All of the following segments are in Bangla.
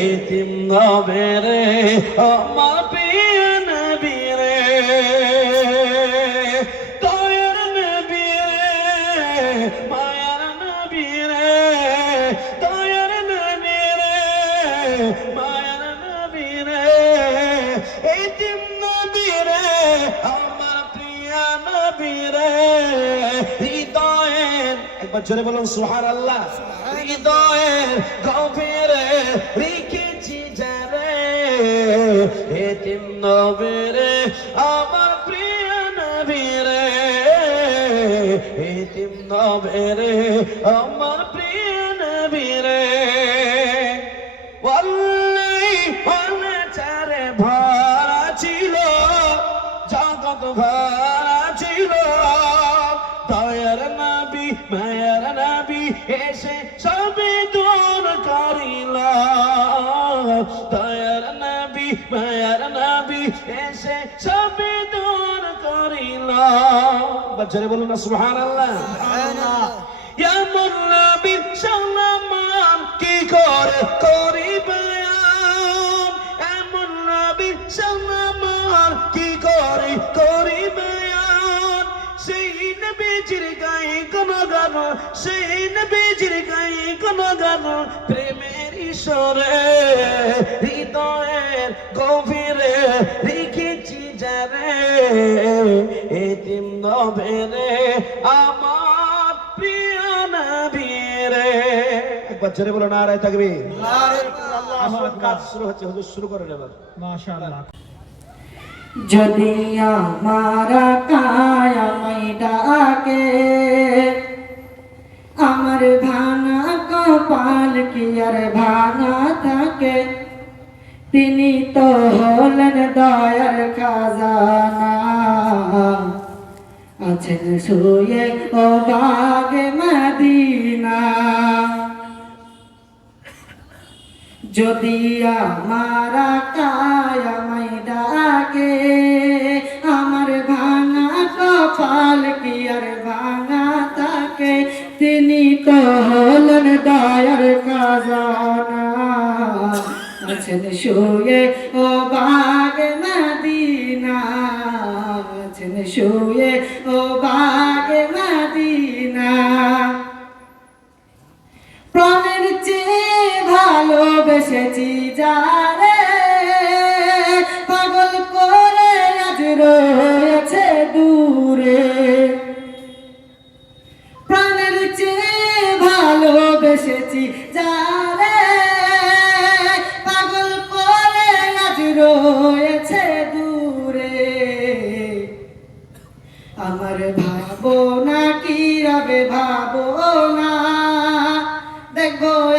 এতিম নবেরে আমার প্রিয় নবী রে। দয়ার নবী রে, মায়ার নবী রে। দয়ার নবী রে, মায়ার নবী রে। এতিম নবী রে, আমার প্রিয় নবী রে। হৃদয়ের একবার জোরে বলুন সুহার আল্লাহ হৃদয়ের গভীরে এতিম নবী রে আমার প্রিয় নবীরে ইতিম নবীরে আমার বাচ্চারে বলুন না নবী সালামান কি করে করি বয়ান এমন নবী সালামান কি করে করি বয়ান সেই নবীজির গায়ে কোন গান সেই নবীজির গায়ে কোন গান প্রেমের ঈশ্বরে হৃদয়ের গভীরে নবেরে আমার প্রিয় নবীরে একবার জোরে বলো থাকবে আমার কাজ শুরু হচ্ছে হুজুর শুরু করেন এবার। মাশাআল্লাহ। যদি আমার কায়ামাই ডাকে আমার ভাঙা কপাল কি আর ভাঙা থাকে? তিনি তো দয়ার খাজানা। আছেন শুয়ে, ও বাগে মদিনা। যদি আমার কায়ামাই ডাকে, আমার ভাঙা কপাল কি আর ভাঙা তাকে? তিনি তো হলেন দয়ার কাজানা আছেন শুয়ে, ও বাগ শুয়ে ও বাগ ভাবনা কি রবে ভাবনা দেখব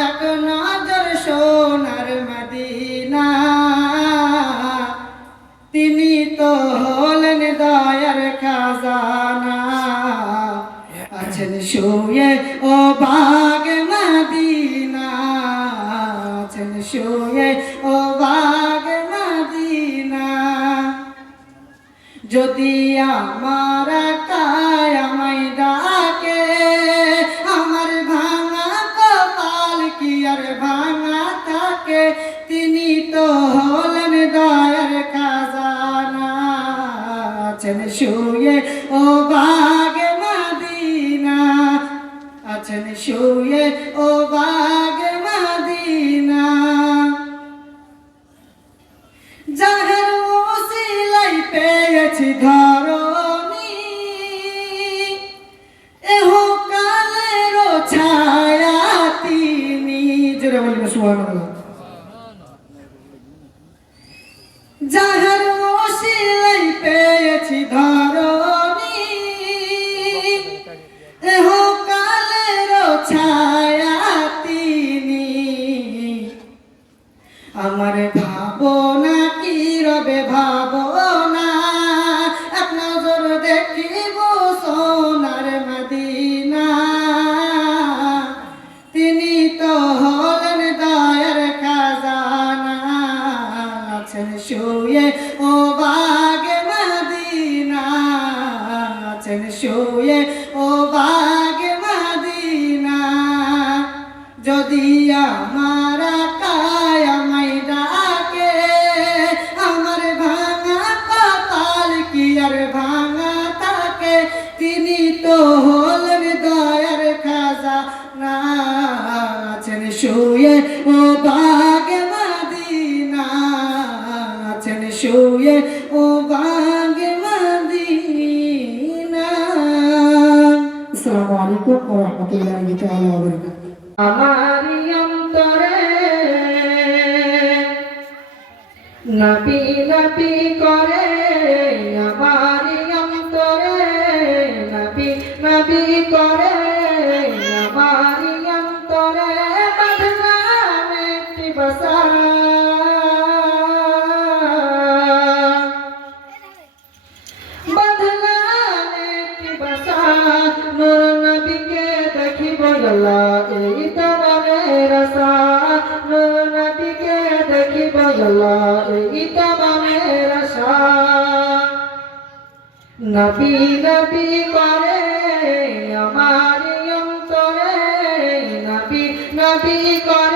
মদিনা যদি নবী নবী করে আমার অন্তরে নবী নবী করে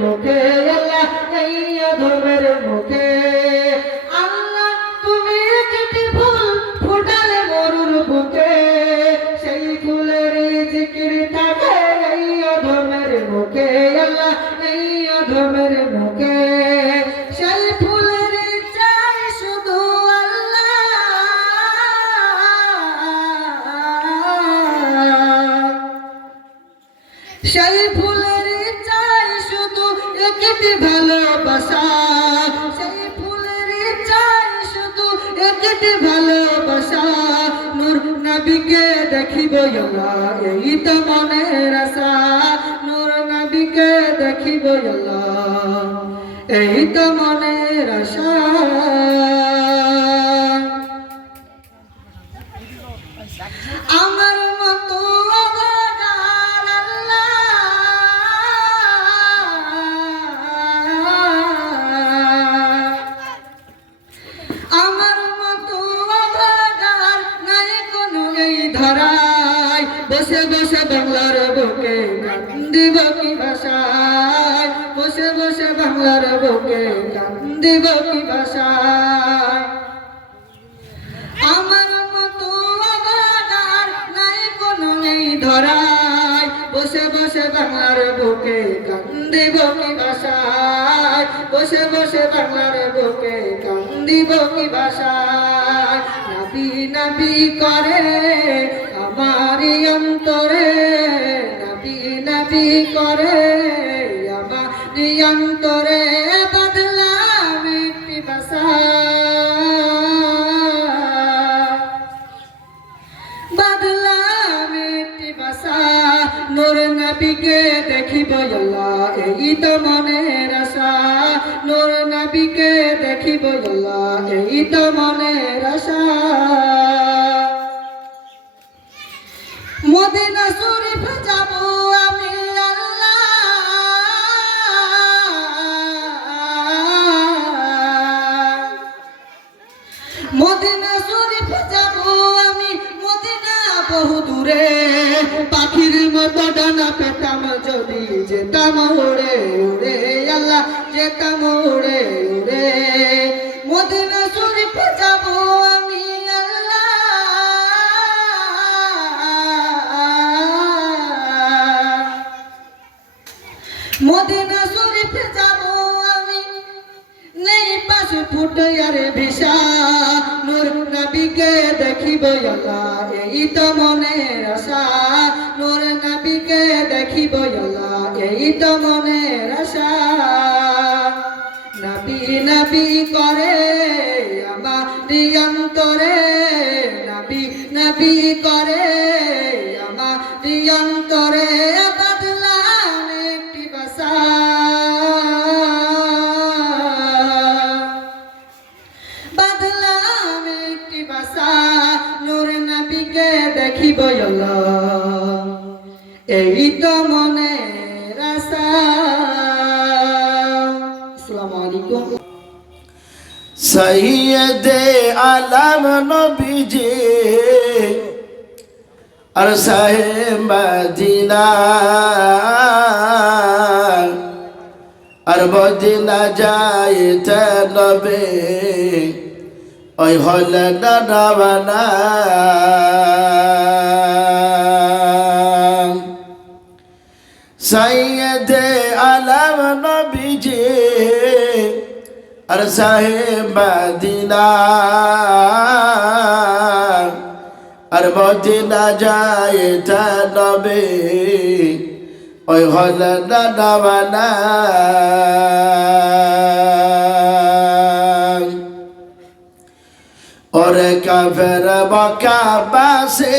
মুখে আল্লাহ এই অধমের মুখে দেখিব এই তো মনের আশা। নূর নবীকে দেখিব এই তো মনের বসে বাংলার বুকে কান্দিব কি ভাষায় আমার মতো অবাদার নাই, কোনো নেই ধরায়। বসে বসে বাংলার বুকে কান্দিব কি ভাষায় বসে বসে বাংলার বুকে কান্দিব কি ভাষায় নাবি নাবি করে আমার অন্তরে, নাবি নাবি করে আমার অন্তরে বদলাম একটি ভাষা বাদলাম একটি বাসা। নূর দেখিব আল্লাহ, এই তো মনের আশা। নূর নবীকে দেখিব আল্লাহ, এই তো মনের আশা। পেতাম যদি যেতাম উড়ে উড়ে আল্লাহ, যেতাম উড়ে উড়ে। মদিনা শরীফ যাব আমি মদিনা শরীফ যাব আমি, নেই পাশ ফুটে আরে ভিসা। নূর নবীকে দেখিব আল্লাহ, এই তো মনের আশা। নূর নবীকে দেখিব এই তো মনের আশা। নাবি নাবি করে আমার অন্তরে, নাবি নাবি করে আমার সৈয়দে আলম নবীজি আর সাহেব আর মদিনা যাইতে নবে, ওই হলে ডানা সৈয়দে আলম নবীজি আর সাহেব মদিনা, আর মদিনা যায় তা নবে, ওই হল দাদাবানা ওরে কাফের বকা বাসে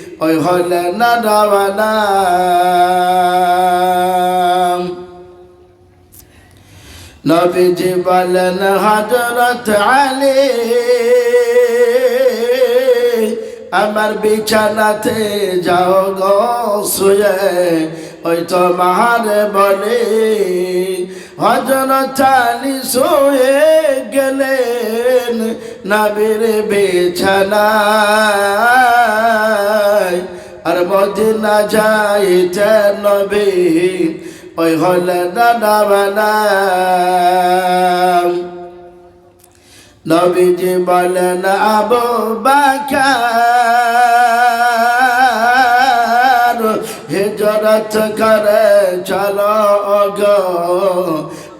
ওই হল না নবীজি বলেন হজরত আলী, আমার বিছানাতে যাও গো, শুয়ে। ওই তো মাহারে বলে। হজরত আলী শুয়ে গেলেন নবীর বিছানায়। আর মদিনা যাইতে নবী ওই হলে দাদা বানা। নবীজি বলেন, আবু বাকার হিজরত করে, চলো গো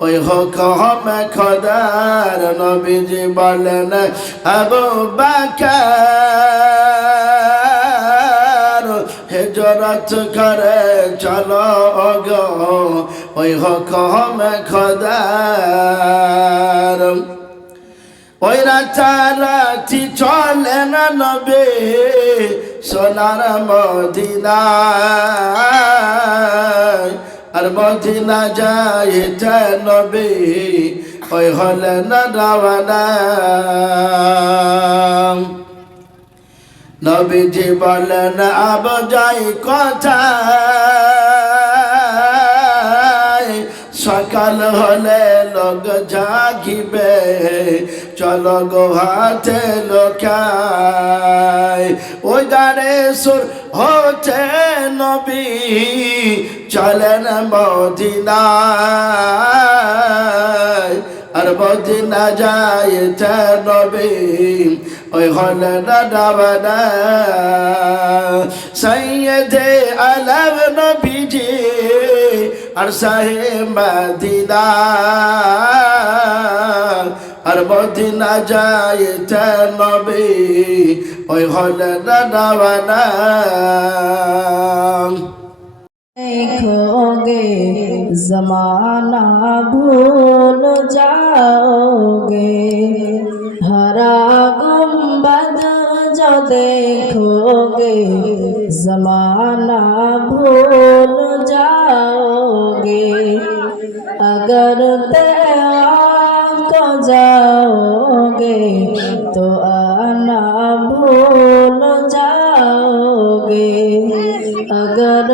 ওই হোক হমে খদার নবীজি বলেন, আবু বাকার, হিজরত করে, চলো গো ওই হোক হমে খদার। ওই রাতারাতি চলে না নবে সোনার মদিনা। আর মদিনা যায় নবী ওই হলে না নবীজি বলেন আব যাই কথা সকাল হলে লোক জাগিবে। চলো গো হাতে ওই গানে সুর হচ্ছে নবী। চলেন মদিনায়। আর মদিনা যাইতে নবী। ওই হলে না ডাবানা সৈয়দে আলম আর সাহে মদিনা আর মদিনা যাইতে নবী ওই হলে না ডাবানা देखोगे जमाना भूल जाओगे हरा गुम्बद जो देखोगे जमाना भूल जाओगे अगर तेरा को जाओगे तो आना भूल जाओगे अगर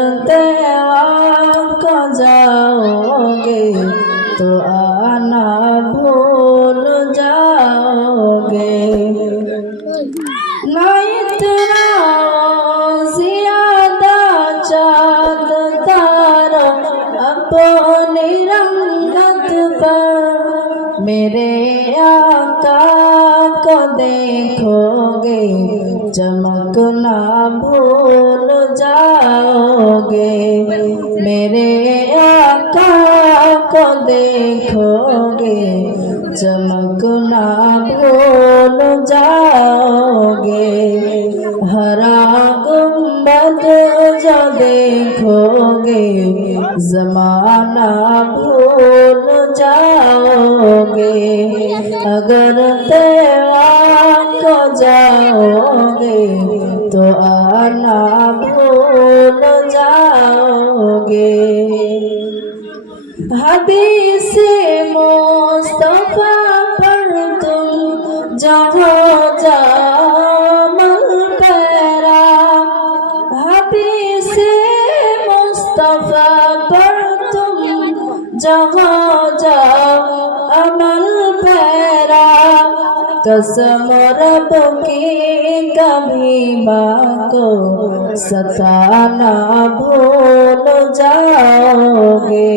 कसम रब की कभी माँ को सताना भूल जाओगे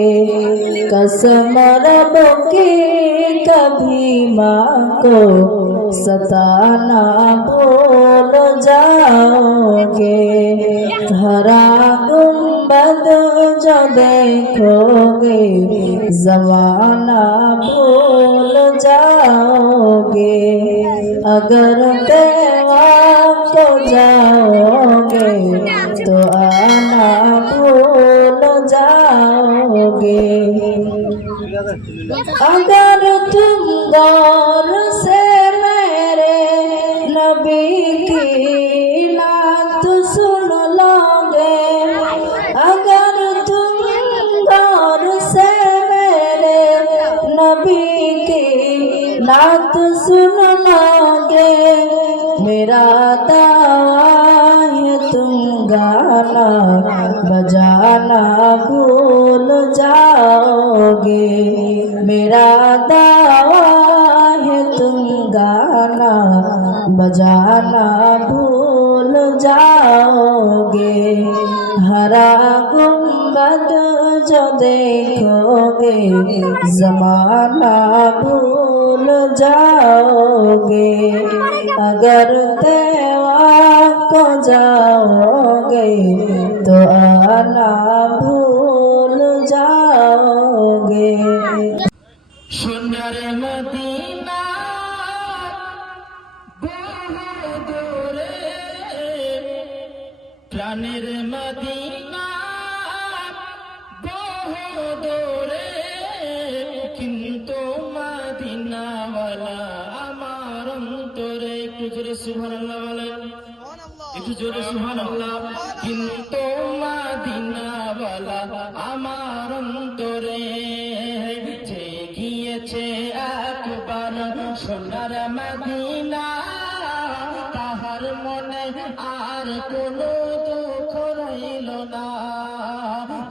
कसम रब की कभी माँ को सताना भूल जाओगे हरा गुम्बद जो देखोगे जमाना भूल जाओगे अगर तेरा को जाओगे तो आना भूल जाओगे अगर तुम गौर नात सुन लोगे मेरा दावा है तुम गाना बजाना भूल जाओगे मेरा दावा है तुम गाना बजाना भूल जाओगे हरा गुम्बद जो देखोगे जमाना भूल जाओगे अगर तेवा को जाओगे तो आना সোনার মদিনা, তাহার মনে আর কোনো দুঃখ রইল না।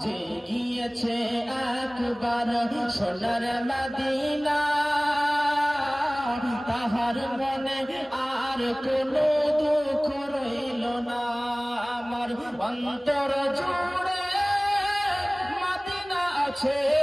যে গিয়েছে একবার সোনার মদিনা, তাহার মনে আর কোনো দুঃখ রইল না। আমার অন্তর জুড়ে মাদিনা আছে।